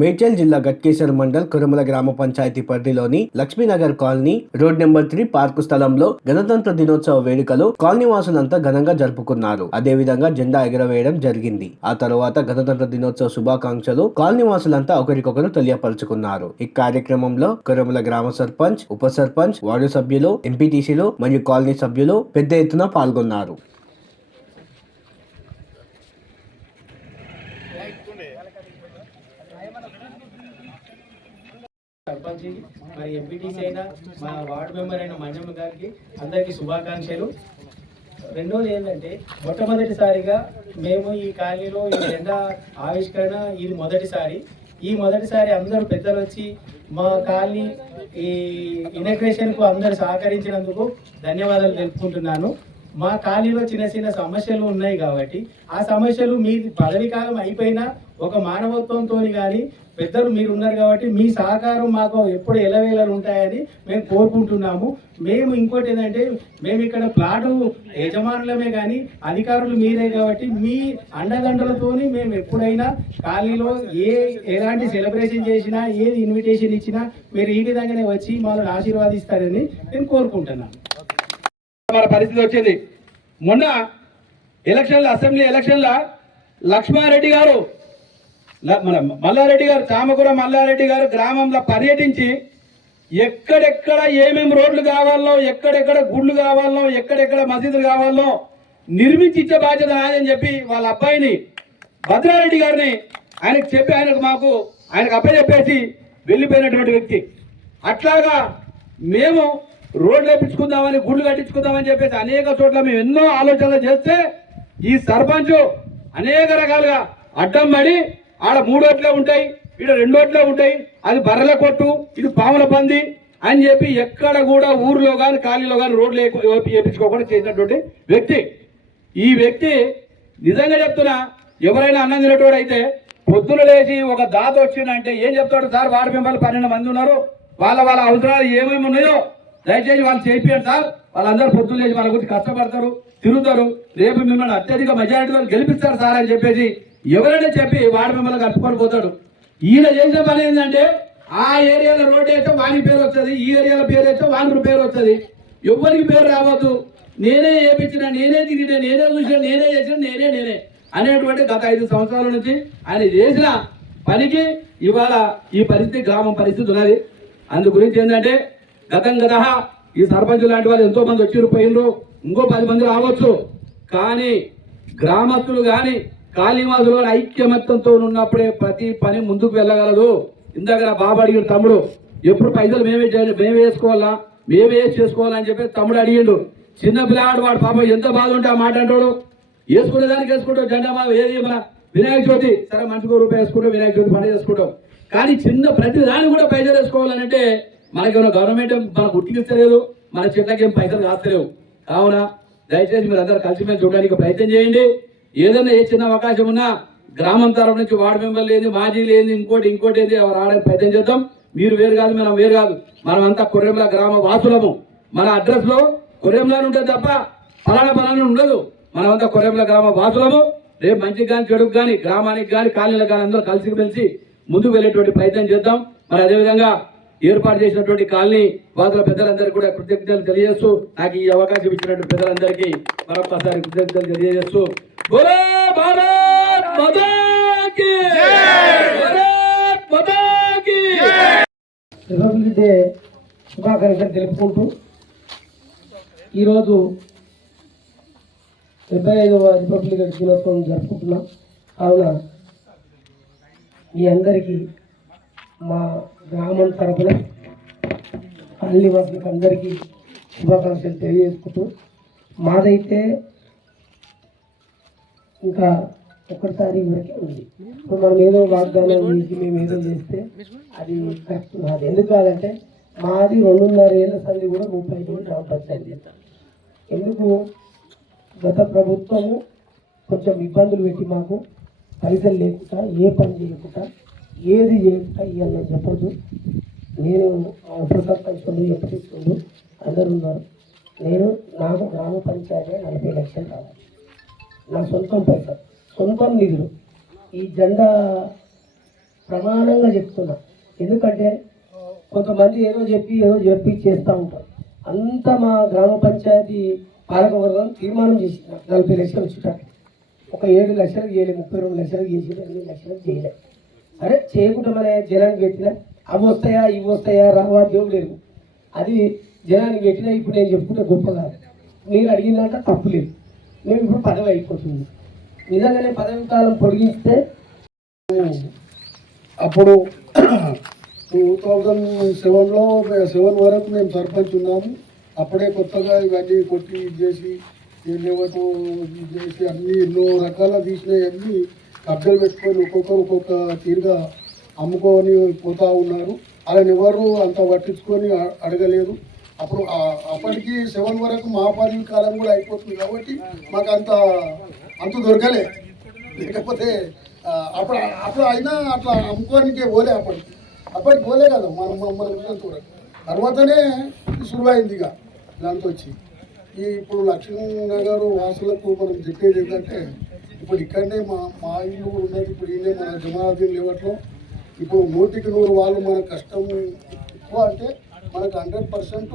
మేడ్చల్ జిల్లా గట్కేశ్వర మండల్ కురుమల గ్రామ పంచాయతీ పరిధిలోని Lakshminagar colony road number three park స్థలంలో గణతంత్ర దినోత్సవ వేడుకలు కాలనీ వాసులంతా ఘనంగా జరుపుకున్నారు. అదేవిధంగా జెండా ఎగరవేయడం జరిగింది. ఆ తర్వాత గణతంత్ర దినోత్సవ శుభాకాంక్షలు కాలనీ వాసులంతా ఒకరికొకరు తెలియపరుచుకున్నారు. ఈ కార్యక్రమంలో కురుమల గ్రామ సర్పంచ్ ఉప సర్పంచ్ వార్డు సభ్యులు ఎంపీటీసీలు మరియు కాలనీ సభ్యులు పెద్ద ఎత్తున పాల్గొన్నారు. సర్పంచ్ మరి ఎంపీటీసీ అయినా మా వార్డు మెంబర్ అయిన మంజమ్మ గారికి అందరికీ శుభాకాంక్షలు. రెండోది ఏంటంటే మొట్టమొదటిసారిగా మేము ఈ కాలనీలో ఈ జెండా ఆవిష్కరణ ఇది మొదటిసారి. ఈ మొదటిసారి అందరూ పెద్దలు వచ్చి మా కాలనీ ఈ ఇనగ్రేషన్కు అందరు సహకరించినందుకు ధన్యవాదాలు తెలుపుకుంటున్నాను. మా ఖాళీలో చిన్న చిన్న సమస్యలు ఉన్నాయి కాబట్టి ఆ సమస్యలు మీ పదవి కాలం అయిపోయినా ఒక మానవత్వంతో కానీ పెద్దలు మీరు ఉన్నారు కాబట్టి మీ సహకారం మాకు ఎప్పుడు ఎలవేలలు ఉంటాయని మేము కోరుకుంటున్నాము. మేము ఇంకోటి ఏంటంటే మేము ఇక్కడ ప్లాటు యజమానులమే కానీ అధికారులు మీరే కాబట్టి మీ అండదండలతోని మేము ఎప్పుడైనా ఖాళీలో ఏ ఎలాంటి సెలబ్రేషన్ చేసినా ఏది ఇన్విటేషన్ ఇచ్చినా మీరు ఈ విధంగానే వచ్చి మమ్మల్ని ఆశీర్వాదిస్తారని నేను కోరుకుంటున్నాను మన పరిస్థితి వచ్చింది. మొన్న ఎలక్షన్ల అసెంబ్లీ ఎలక్షన్ల లక్ష్మారెడ్డి గారు మన మల్లారెడ్డి గారు చామకూర మల్లారెడ్డి గారు గ్రామంలో పర్యటించి ఎక్కడెక్కడ ఏమేమి రోడ్లు కావాలో ఎక్కడెక్కడ గుళ్ళు కావాలో ఎక్కడెక్కడ మసీదులు కావాలో నిర్మించి ఇచ్చే బాధ్యత నాదని చెప్పి వాళ్ళ అబ్బాయిని భద్రారెడ్డి గారిని ఆయనకు చెప్పి ఆయనకు మాకు ఆయనకు అప్పచెప్పేసి వెళ్ళిపోయినటువంటి వ్యక్తి. అట్లాగా మేము రోడ్లు వేపించుకుందామని గుళ్ళు కట్టించుకుందామని చెప్పేసి అనేక చోట్ల మేము ఎన్నో ఆలోచనలు చేస్తే ఈ సర్పంచ్ అనేక రకాలుగా అడ్డం పడి ఆడ మూడోట్లే ఉంటాయి ఇక్కడ రెండోట్లే ఉంటాయి అది బర్రెల కొట్టు ఇది పాముల పంది అని చెప్పి ఎక్కడ కూడా ఊర్లో కానీ ఖాళీలో కానీ రోడ్లు చేయించుకోకుండా చేసినటువంటి వ్యక్తి. ఈ వ్యక్తి నిజంగా చెప్తున్నా ఎవరైనా అన్నం తినేటోడు అయితే పొద్దున లేచి ఒక దాత వచ్చిందంటే ఏం చెప్తాడు సార్? వార్డు మెంబర్లు పన్నెండు మంది ఉన్నారు వాళ్ళ వాళ్ళ అవసరాలు ఏమేమి ఉన్నాయో దయచేసి వాళ్ళు చేయించారు సార్. వాళ్ళందరూ పొద్దున లేచి వాళ్ళ గురించి కష్టపడతారు. తిరుగుతారు. రేపు మిమ్మల్ని అత్యధిక మెజారిటీతో గెలిపిస్తారు సార్ అని చెప్పేసి ఎవరైనా చెప్పి వాడు మిమ్మల్ని కట్టుకొని పోతాడు. ఈయన చేసిన పని ఏంటంటే ఆ ఏరియాలో రోడ్డు వేస్తే వాని పేరు వస్తుంది ఈ ఏరియాలో పేరు వేస్తే వానికి పేరు వస్తుంది. ఎవరికి పేరు రావద్దు. నేనే వేపించిన నేనే తిరిగిన నేనే చూసిన నేనే చేసిన నేనే నేనే అనేటువంటి గత ఐదు సంవత్సరాల నుంచి ఆయన చేసిన పనికి ఇవాళ ఈ పరిస్థితి గ్రామం పరిస్థితి ఉన్నది. అందు గురించి ఏంటంటే గతం గత ఈ సర్పంచ్ లాంటి వాళ్ళు ఎంతో మంది వచ్చి పోయినరు ఇంకో పది మంది రావచ్చు. కానీ గ్రామస్తులు కానీ కాళీవాసులు కానీ ఐక్యమత్యంతో ఉన్నప్పుడే ప్రతి పని ముందుకు వెళ్ళగలదు ఇందాక బాబు అడిగాడు తమ్ముడు ఎప్పుడు పైసలు మేమే మేమే వేసుకోవాలా? మేమే చేసుకోవాలని చెప్పి తమ్ముడు అడిగిండు. చిన్న పిల్లవాడు వాడు పాప ఎంత బాధ ఉంటే ఆ మాట అంటాడు. వేసుకునే దానికి వేసుకుంటాం జెండా మా ఏది మన వినాయక చవితి సరే మనిషికి రూపాయి వేసుకుంటాం వినాయక చవితి పని చేసుకుంటాం. కానీ చిన్న ప్రతి దాన్ని కూడా పైసలు వేసుకోవాలంటే మనకి గవర్నమెంట్ మనకు ఉట్టికిస్తలేదు మన చెట్లకి ఏం పైసలు కాస్తలేవు కావున దయచేసి మీరు అందరూ కలిసిమెలిసి చూడడానికి ప్రయత్నం చేయండి. ఏదైనా ఏ చిన్న అవకాశం ఉన్నా గ్రామం తరఫు నుంచి వార్డు మెంబర్లు ఏంది మాజీ లేని ఇంకోటి ఇంకోటి ఏంది రావడానికి ప్రయత్నం చేద్దాం. మీరు వేరు కాదు మనం వేరు కాదు. మనం అంతా కొర్రెంల గ్రామ వాసులము. మన అడ్రస్లో కొర్రెంలాని ఉంటుంది తప్ప ఫలానా ఫలానా ఉండదు. మనమంతా కొర్రెంల గ్రామ వాసులము. రేపు మంచికి కానీ చెడుకు కానీ గ్రామానికి కానీ కాలనీలకు కానీ అందరూ కలిసి మెలిసి ముందుకు వెళ్ళేటువంటి ప్రయత్నం చేద్దాం. మరి అదేవిధంగా ఏర్పాటు చేసినటువంటి కాలనీ వాదుల పెద్దలందరికీ కూడా కృతజ్ఞతలు తెలియజేస్తూ నాకు ఈ అవకాశం ఇచ్చినటువంటి పెద్దలందరికీ మరొకసారి కృతజ్ఞతలు తెలియజేస్తూ రిపబ్లిక్ డే శుభాకాంక్షలు తెలుపుకుంటూ ఈరోజు డెబ్బై ఐదవ రిపబ్లిక్ దినోత్సవం జరుపుకుంటున్నాం. కావున మీ అందరికీ మా గ్రామం తరపున అల్లి వర్గకు అందరికీ శుభాకాంక్షలు తెలియజేసుకుంటూ మాదైతే ఇంకా ఒకసారి వరకే ఉంది. ఇప్పుడు మనం ఏదో వాగ్దానం చేసి మేము ఏదో చేస్తే అది కరెక్ట్ కాదు. ఎందుకు కాదంటే మాది రెండున్నర ఏళ్ళ సంది కూడా ముప్పై ఐదు గ్రామ పంచాయతీ ఎందుకు? గత ప్రభుత్వము కొంచెం ఇబ్బందులు పెట్టి మాకు పైసలు లేకుండా ఏ పని చేయకుండా ఏది చేయకుండా ఇవ్వాలని చెప్పొద్దు. నేను ఉపసర్పంచులు ఎంపీలు అందరూ ఉన్నారు. నేను నాకు గ్రామ పంచాయతీ నలభై లక్షలు కావాలి. నా సొంతం పైసలు సొంతం నిధులు. ఈ జెండా ప్రమాణంగా చెప్తున్నా. ఎందుకంటే కొంతమంది ఏదో చెప్పి ఏదో చెప్పి చేస్తూ ఉంటారు. అంత మా గ్రామ పంచాయతీ పాలకవర్గం తీర్మానం చేసిన నలభై లక్షలు వచ్చేటట్టు ఒక ఏడు లక్షలకు చేయలేదు ముప్పై రెండు లక్షలకు చేసి ఎనిమిది లక్షలకు చేయలేదు సరే చేయకుండా జనానికి పెట్టినా అవి వస్తాయా ఇవి వస్తాయా రావా దేవుడు లేదు అది జనానికి పెట్టినా ఇప్పుడు నేను చెప్పుకుంటే గొప్ప కాదు. మీరు అడిగినాక తప్పు లేదు. మేము ఇప్పుడు పదవి అయిపోతుంది. నిజంగానే పదవి కాలం పొడిగిస్తే అప్పుడు టూ థౌజండ్ సెవెన్లో సెవెన్ వరకు మేము సర్పంచ్ ఉన్నాము. అప్పుడే కొత్తగా ఇవన్నీ కొట్టి ఇది చేసి ఏలేవటం ఇది చేసి అన్నీ ఎన్నో రకాల తీసినవన్నీ డబ్బులు పెట్టుకొని ఒక్కొక్కరు ఒక్కొక్క తీరుగా అమ్ముకొని పోతూ ఉన్నారు. అలాని ఎవరు అంత పట్టించుకొని అడగలేదు. అప్పుడు అప్పటికి సెవెన్ వరకు మా పదవి కాలం కూడా అయిపోతుంది కాబట్టి మాకు అంత అంత దొరకలే. లేకపోతే అప్పుడు అప్పుడు అయినా అట్లా అమ్ముకోనికే పోలే అప్పటికి. అప్పటికి పోలే కదా మనం మమ్మల్ని మన చూడండి తర్వాతనే శురువైంది ఇక. దాంతో వచ్చి. ఈ ఇప్పుడు లక్ష్మీనగర్ వాసులకు మనం చెప్పేది ఏంటంటే ఇప్పుడు ఇక్కడనే మా మా ఇల్లు కూడా ఉన్నది ఇప్పుడు ఈయనే మన జమాలుద్దీన్ లేవట్లో ఇప్పుడు నూటికి నూరు వాళ్ళు మన కష్టం ఎక్కువ అంటే మనకు హండ్రెడ్ పర్సెంట్